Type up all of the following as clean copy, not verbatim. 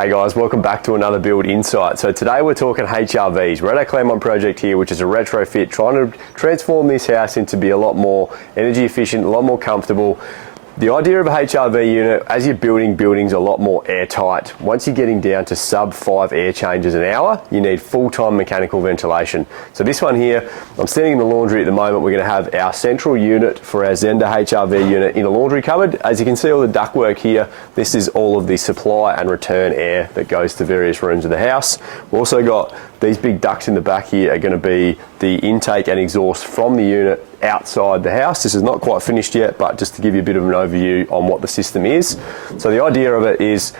Hey guys, welcome back to another Build Insight. So today we're talking HRVs. We're at our Claremont project here, which is a retrofit, trying to transform this house into be a lot more energy efficient, a lot more comfortable. The idea of a HRV unit, as you're building buildings a lot more airtight, once you're getting down to sub 5 air changes an hour, you need full-time mechanical ventilation. So this one here, I'm standing in the laundry at the moment. We're going to have our central unit for our Zender HRV unit in a laundry cupboard. As you can see all the ductwork here, this is all of the supply and return air that goes to various rooms of the house. We've also got these big ducts in the back here are going to be the intake and exhaust from the unit outside the house. This is not quite finished yet, but just to give you a bit of an overview on what the system is. So the idea of it is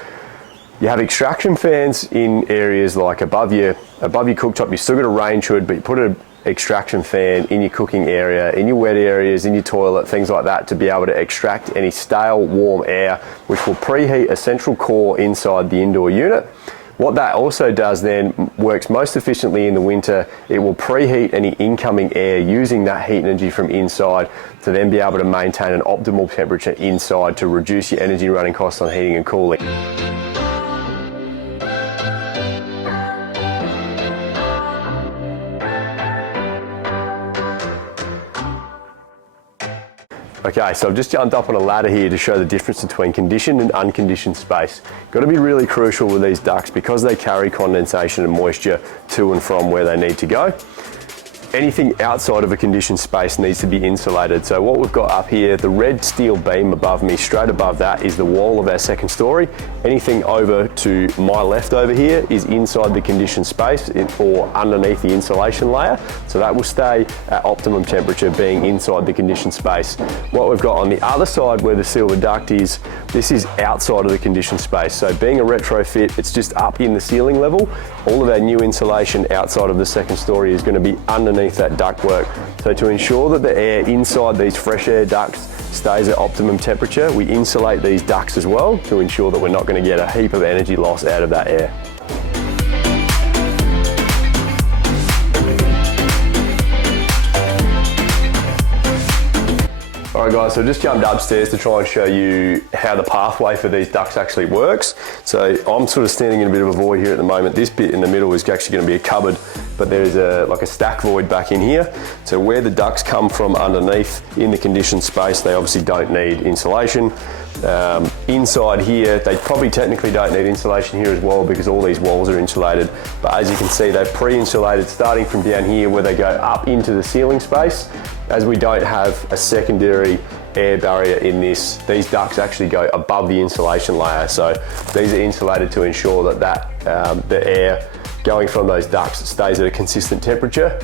you have extraction fans in areas like above your cooktop. You still got a range hood, but you put an extraction fan in your cooking area, in your wet areas, in your toilet, things like that, to be able to extract any stale warm air, which will preheat a central core inside the indoor unit. What that also does then, works most efficiently in the winter. It will preheat any incoming air using that heat energy from inside to then be able to maintain an optimal temperature inside to reduce your energy running costs on heating and cooling. Okay, so I've just jumped up on a ladder here to show the difference between conditioned and unconditioned space. Got to be really crucial with these ducts because they carry condensation and moisture to and from where they need to go. Anything outside of a conditioned space needs to be insulated. So what we've got up here, the red steel beam above me, straight above that is the wall of our second story. Anything over to my left over here is inside the conditioned space or underneath the insulation layer. So that will stay at optimum temperature being inside the conditioned space. What we've got on the other side where the silver duct is, this is outside of the conditioned space. So being a retrofit, it's just up in the ceiling level. All of our new insulation outside of the second story is going to be underneath that ductwork. So to ensure that the air inside these fresh air ducts stays at optimum temperature, we insulate these ducts as well to ensure that we're not going to get a heap of energy loss out of that air. Alright guys, so I just jumped upstairs to try and show you how the pathway for these ducts actually works. So I'm sort of standing in a bit of a void here at the moment. This bit in the middle is actually going to be a cupboard, but there's like a stack void back in here. So where the ducts come from underneath in the conditioned space, they obviously don't need insulation. Inside here, they probably technically don't need insulation here as well because all these walls are insulated. But as you can see, they're pre-insulated starting from down here where they go up into the ceiling space. As we don't have a secondary air barrier in this, these ducts actually go above the insulation layer. So these are insulated to ensure that, the air going from those ducts stays at a consistent temperature.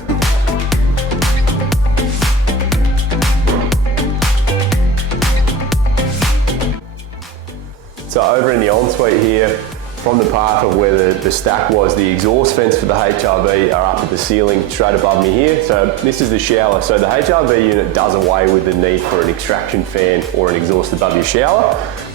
So over in the ensuite here, from the path of where the stack was, the exhaust vents for the HRV are up at the ceiling straight above me here. So this is the shower. So the HRV unit does away with the need for an extraction fan or an exhaust above your shower.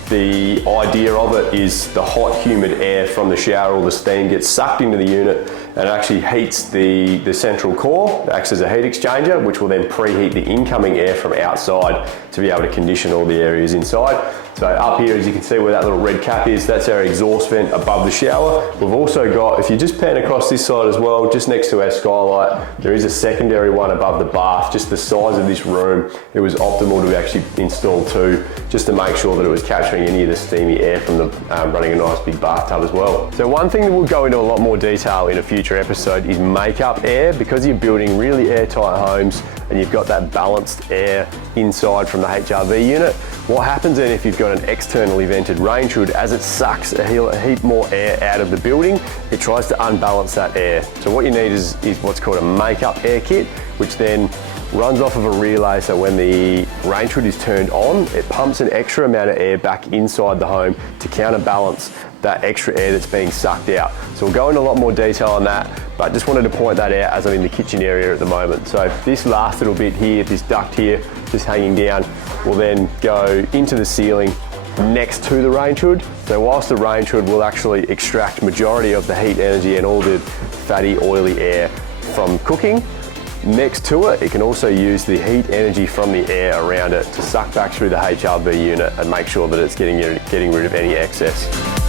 The idea of it is the hot, humid air from the shower or the steam gets sucked into the unit and actually heats the central core, acts as a heat exchanger, which will then preheat the incoming air from outside to be able to condition all the areas inside. So up here, as you can see where that little red cap is, that's our exhaust vent above the shower. We've also got, if you just pan across this side as well, just next to our skylight, there is a secondary one above the bath. Just the size of this room, it was optimal to actually install two, just to make sure that it was capturing any of the steamy air from the running a nice big bathtub as well. So one thing that we'll go into a lot more detail in a future episode is makeup air. Because you're building really airtight homes and you've got that balanced air inside from the HRV unit, what happens then if you've got an externally vented range hood, as it sucks a heap more air out of the building, it tries to unbalance that air. So what you need is what's called a makeup air kit, which then runs off of a relay. So when the range hood is turned on, it pumps an extra amount of air back inside the home to counterbalance that extra air that's being sucked out. So we'll go into a lot more detail on that, but just wanted to point that out as I'm in the kitchen area at the moment. So this last little bit here, this duct here, just hanging down, will then go into the ceiling next to the range hood. So whilst the range hood will actually extract majority of the heat energy and all the fatty, oily air from cooking, next to it, it can also use the heat energy from the air around it to suck back through the HRV unit and make sure that it's getting rid of any excess.